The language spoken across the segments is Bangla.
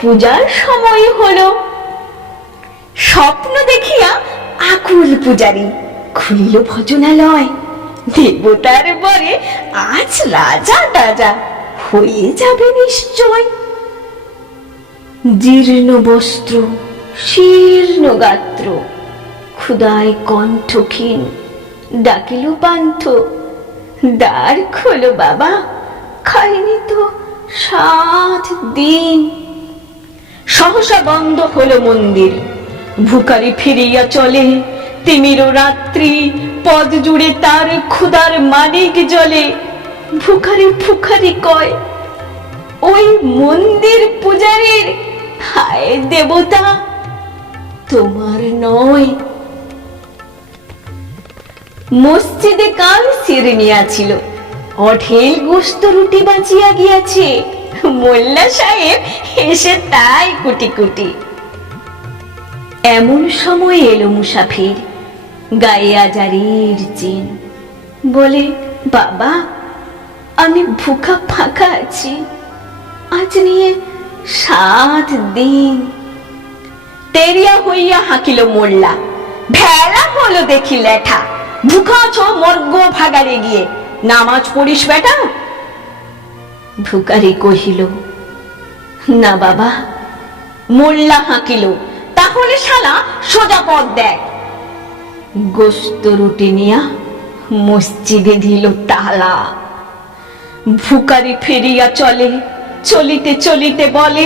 পূজার সময় হলো। স্বপ্ন দেখিয়া আকুল পূজারি খুলিল ভজনালয়। দেবতার বরে আজ রাজা টাজা হয়ে যাবে নিশ্চয়। জীর্ণ বস্ত্র, শীর্ণ গাত্র, ক্ষুদায় কণ্ঠক্ষীণ, ডাকিল পান্থ। দ্বার খোলো বাবা, খাইনি তো সাত দিন। সহসা বন্ধ হলো মন্দির। ভুকারি ফিরিয়া চলে, তিমির রাত্রি, পদ জুড়ে তার ক্ষুদার মানিক জলে। ভুখারি ফুখারি কয়, ওই মন্দির পূজারীর, হায় দেবতা, তোমার নয়। মসজিদে কাল সিরনিয়া ছিল, অঢেল গোস্ত রুটি বাঁচিয়া গিয়াছে। মোল্লা সাহেব হেসে তাই কুটি কুটি এমন সময় এলো মুসাফির, গায়ে আজারির চিন বলে, বাবা, আমি ভুকা ফাঁকা আছি। আজ নিয়ে সাত দিন তেরিয়া হইয়া হাঁকিল মোল্লা। ভেলা হলো দেখি লেঠা। ভুকাছ মর্গ ভাগারে গিয়ে। নামাজ পড়িস বেটা ভুকারি কহিল, না বাবা, মোল্লা হাঁকিল, তাহলে শালা সোজা পথ দেখ। গোস্ত রুটি নিয়া মসজিদে দিল তালা। ভুকারি ফেরিয়া চলে, চলিতে চলিতে বলে,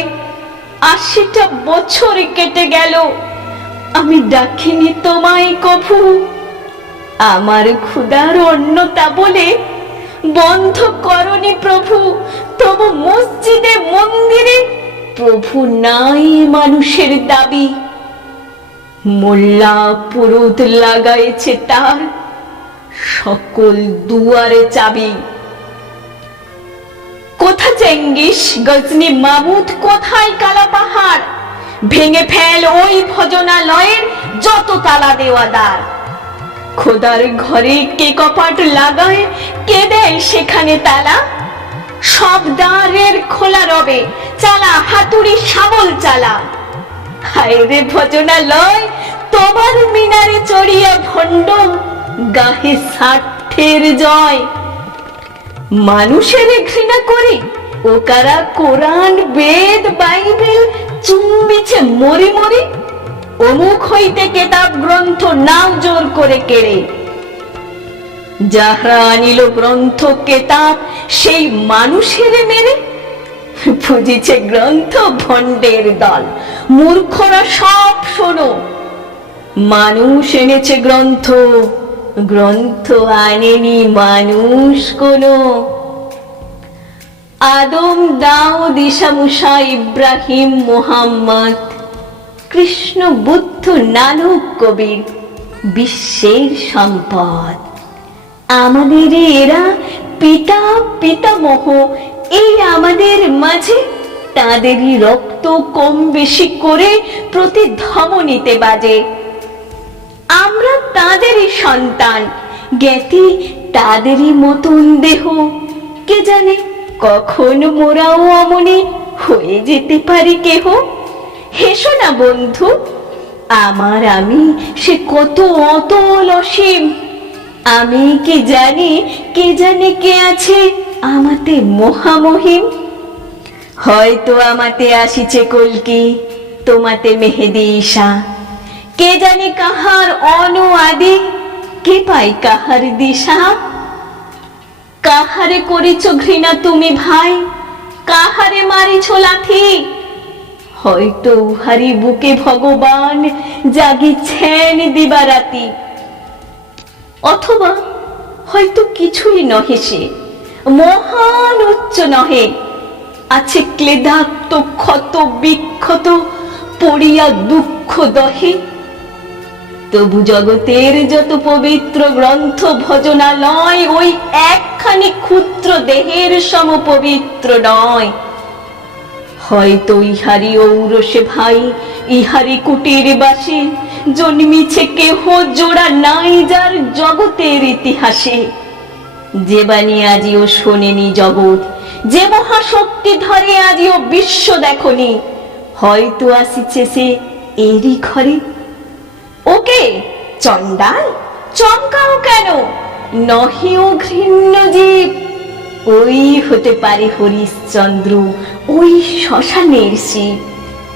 আশিটা বছর কেটে গেল, আমি ডাকিনি তোমায় কভু। আমার ক্ষুদার অন্যতা বলে বন্ধ করনি প্রভু তবু মসজিদে মন্দিরে প্রভু নাই মানুষের দাবি। মোল্লা পুরুত লাগাইছে তার সকল দুয়ারে চাবি। কোথা চেঙ্গিস গজনি মামুদ? কোথায় কালা পাহাড়? ভেঙে ফেল ওই ভজনালয়ের যত তালা দেওয়াদার। খোদার ঘরে কে কপাট লাগায়? কে দেয় সেখানে তালা? সব দ্বারের খোলা রবে, চালা, হাতুড়ি শাবল চালা। হায় রে ভজনালয়, তোমার মিনারে চড়িয়া ভণ্ড, গাহে ষাটের জয়। মানুষের ঘৃণা করি ও কারা কোরআন, বেদ, বাইবেল চুম্বিছে মরি মরি, অমুক হইতে কেতাব গ্রন্থ নাও জোর করে কেড়ে। যাহারা আনিল গ্রন্থ কেতাব সেই মানুষের মেরে। বুঝিছে গ্রন্থ ভণ্ডের দল। মূর্খরা সব শোনো। মানুষ এনেছে গ্রন্থ। গ্রন্থ আনেনি মানুষ কোনো। আদম, দাউদ, ঈসা, মুসা, ইব্রাহিম, মোহাম্মদ, কৃষ্ণ, বুদ্ধ, নানক, কবির, বিশ্বের সম্পদ। আমাদের এরা পিতা, পিতামহ, এই আমাদের মাঝে তাদেরই রক্ত কম বেশি করে প্রতি ধমনীতে বাজে। আমরা তাদেরই সন্তান, জ্ঞাতি তাদেরই মতন দেহ। কে জানে কখন মোরাও অমনি হয়ে যেতে পারি কেহ? হেসো না বন্ধু, আমার আমি সে কত অতল অসীম আমি কি জানি, কে জানে কে আছে আমাতে মহামহিম? হয়তো আমাতে আসিছে কলকি, তোমাতে মেহেদি ঈশা। কে জানে কাহার অনু আদি কে পাই কাহার দিশা? কাহারে করিছ ঘৃণা তুমি ভাই, কাহারে মারিছ লাথি? হয়তো উহারি বুকে ভগবান জাগিছেন দিবারাতি। অথবা হয়তো কিছুই নহে সে। মহান উচ্চ নহে। আছে ক্লেদাক্ত ক্ষত, বিক্ষত, পড়িয়া দুঃখ দহে। তবু জগতের যত পবিত্র গ্রন্থ ভজনালয়, ওই একখানি ক্ষুদ্র দেহের সম পবিত্র নয়। হয়তো ইহারি ঔরসে ভাই ইহারি কুটির বাসে জন্মিছে কেহ জোড়া নাই যার জগতের ইতিহাসে। যে বাণী আজিও শোনেনি জগৎ, যে মহাশক্তি ধরে আজিও বিশ্ব দেখনি, হয়তো আসিছে সে এরই ঘরে। ওকে চন্ডাল চমকাও কেন? নহে ও ঘৃণ্য জীব। ওই হতে পারে হরিশ্চন্দ্র, ওই শ্মশানের শিব।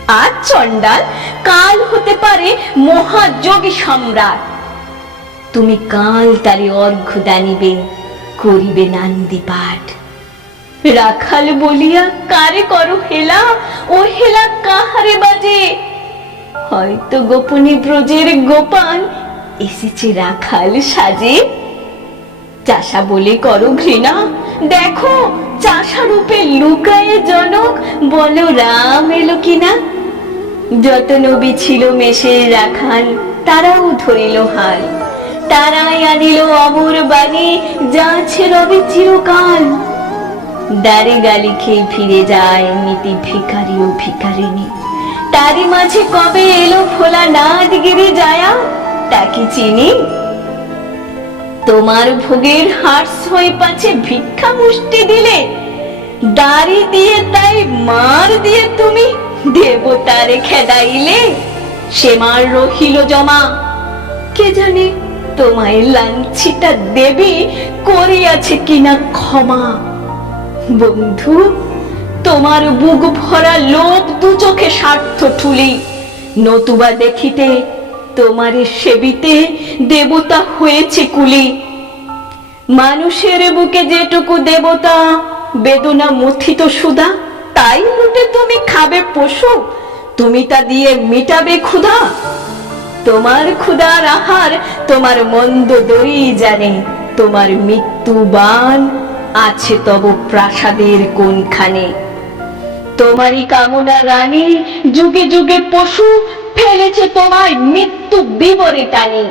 আর চন্ডাল কাল হতে পারে মহাযোগী সম্রাট। তুমি কাল তারে অর্ঘ্য দানিবে, করিবে নান্দি পাঠ। রাখাল বলিয়া, কারে করো হেলা? ও হেলা কাহারে বাজে? হয়তো গোপনে ব্রজের গোপাল এসেছে রাখাল সাজে। চাষা বলে করো ঘৃণা। দেখো চাষা রূপে লুকায়ে জনক, বলো রাম এলো কিনা? যত নবী ছিল মেষের রাখাল, তারাও ধরিল হাল। তারাই আনিল অমর বাণী যাচ্ছে রবি চিরকাল। দাঁড়ে গালি খেয়ে ফিরে যায় নীতি ভিখারি ও ভিখারিনী তারই মাঝে কবে এলো ফোলা নাদ গিরি যায়া তাকে চিনি? তোমার ভোগের হার্স হয়ে পাছে ভিক্ষা মুষ্টি দিলে, দাড়ি দিয়ে তাই মার দিয়ে তুমি দেবতারে খেদাইলে? সে মার রহিল জমা, কে জানে তোমায় লাঞ্ছিতা দেবী করিয়াছে কিনা ক্ষমা? বন্ধু, তোমার বুক ভরা লোভ দু চোখে স্বার্থ ঠুলি নতুবা দেখিতে তোমারে সেবিতে দেবতা হয়েছে কুলি। মানুষের বুকে যেটুকু দেবতা, বেদনা মথিত সুধা, তাই লুটে তুমি খাবে পশু। তুমি তা দিয়ে মিটাবে ক্ষুধা। তোমার ক্ষুধার আহার তোমার মন্দ দই জানে। তোমার মৃত্যু বান আছে তব প্রাসাদের কোনখানে। তোমারই কামনা রানী, যুগে যুগে পশু ফেলেছে তোমায় মৃত্যু বিবরে টানে